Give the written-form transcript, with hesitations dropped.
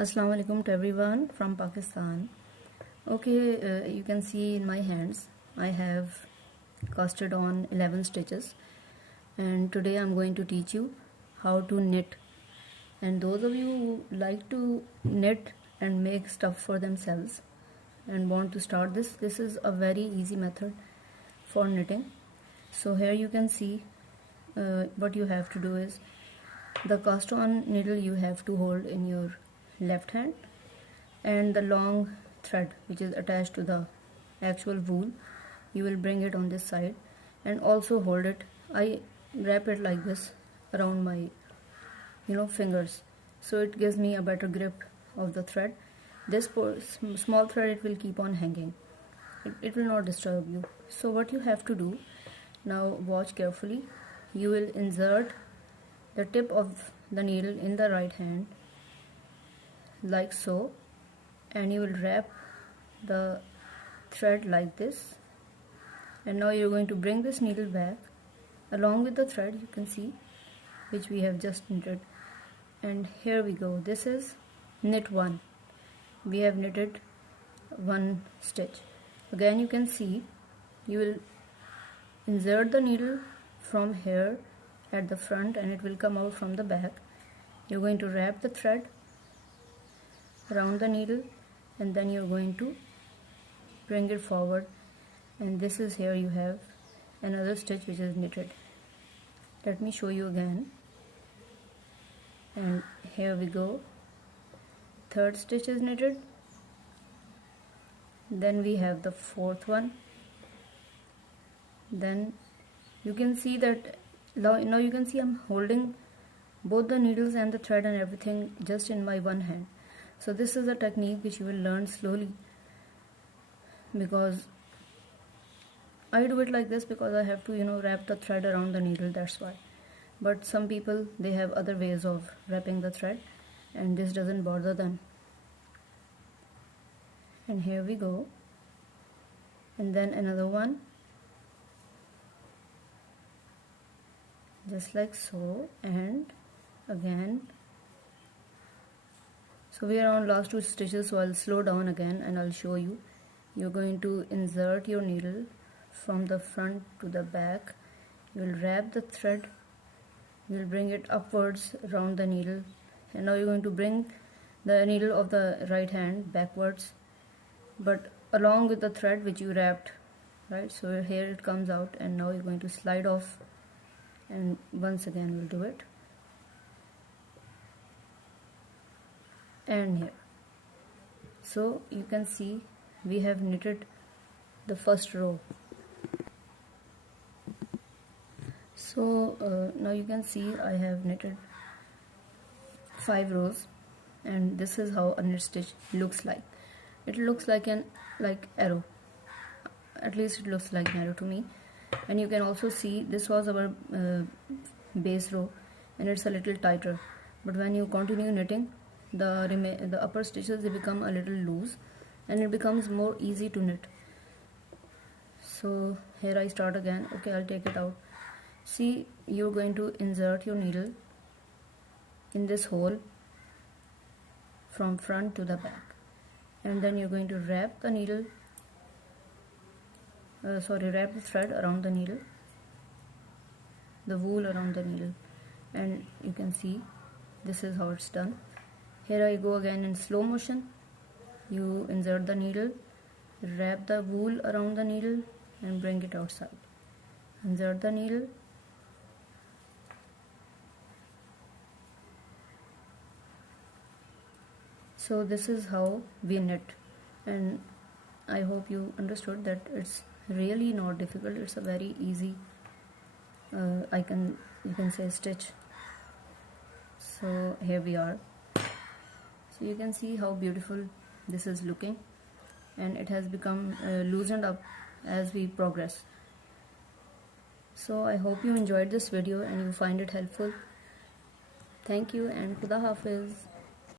Assalamu alaikum to everyone from Pakistan. Okay, you can see in my hands I have casted on 11 stitches, and today I'm going to teach you how to knit. And those of you who like to knit and make stuff for themselves and want to start this is a very easy method for knitting. So here you can see what you have to do is the cast on needle you have to hold in your left hand, and the long thread which is attached to the actual wool you will bring it on this side and also hold it. I wrap it like this around my fingers, so it gives me a better grip of the thread. This small thread, it will keep on hanging, it will not disturb you. So what you have to do now, watch carefully. You will insert the tip of the needle in the right hand like so, and you will wrap the thread like this, and now you're going to bring this needle back along with the thread, you can see, which we have just knitted. And here we go, this is knit 1. We have knitted 1 stitch. Again you can see, you will insert the needle from here at the front and it will come out from the back. You're going to wrap the thread around the needle and then you're going to bring it forward, and this is, here you have another stitch which is knitted. Let me show you again, and here we go, 3rd stitch is knitted, then we have the 4th one. Then you can see that now you can see I'm holding both the needles and the thread and everything just in my one hand. So this is a technique which you will learn slowly, because I do it like this because I have to wrap the thread around the needle, that's why. But some people, they have other ways of wrapping the thread and this doesn't bother them. And here we go, and then another one just like so, and again. So we are on last 2 stitches, so I'll slow down again and I'll show you. You're going to insert your needle from the front to the back. You will wrap the thread, you will bring it upwards around the needle, and now you're going to bring the needle of the right hand backwards, but along with the thread which you wrapped, right? So here it comes out, and now you're going to slide off, and once again we'll do it, and here. So you can see we have knitted the first row. So now you can see I have knitted 5 rows, and this is how a knit stitch looks like. It looks like an arrow, at least it looks like an arrow to me. And you can also see this was our base row, and it's a little tighter, but when you continue knitting, the upper stitches, they become a little loose and it becomes more easy to knit. So here I start again. Okay, I'll take it out. See, you're going to insert your needle in this hole from front to the back, and then you're going to wrap the needle wrap the thread around the needle, the wool around the needle, and you can see this is how it's done. Here I go again in slow motion. You insert the needle, wrap the wool around the needle and bring it outside. Insert the needle, so this is how we knit, and I hope you understood that it's really not difficult. It's a very easy you can say stitch. So here we are. So you can see how beautiful this is looking, and it has become loosened up as we progress. So I hope you enjoyed this video and you find it helpful. Thank you, and Khuda Hafiz.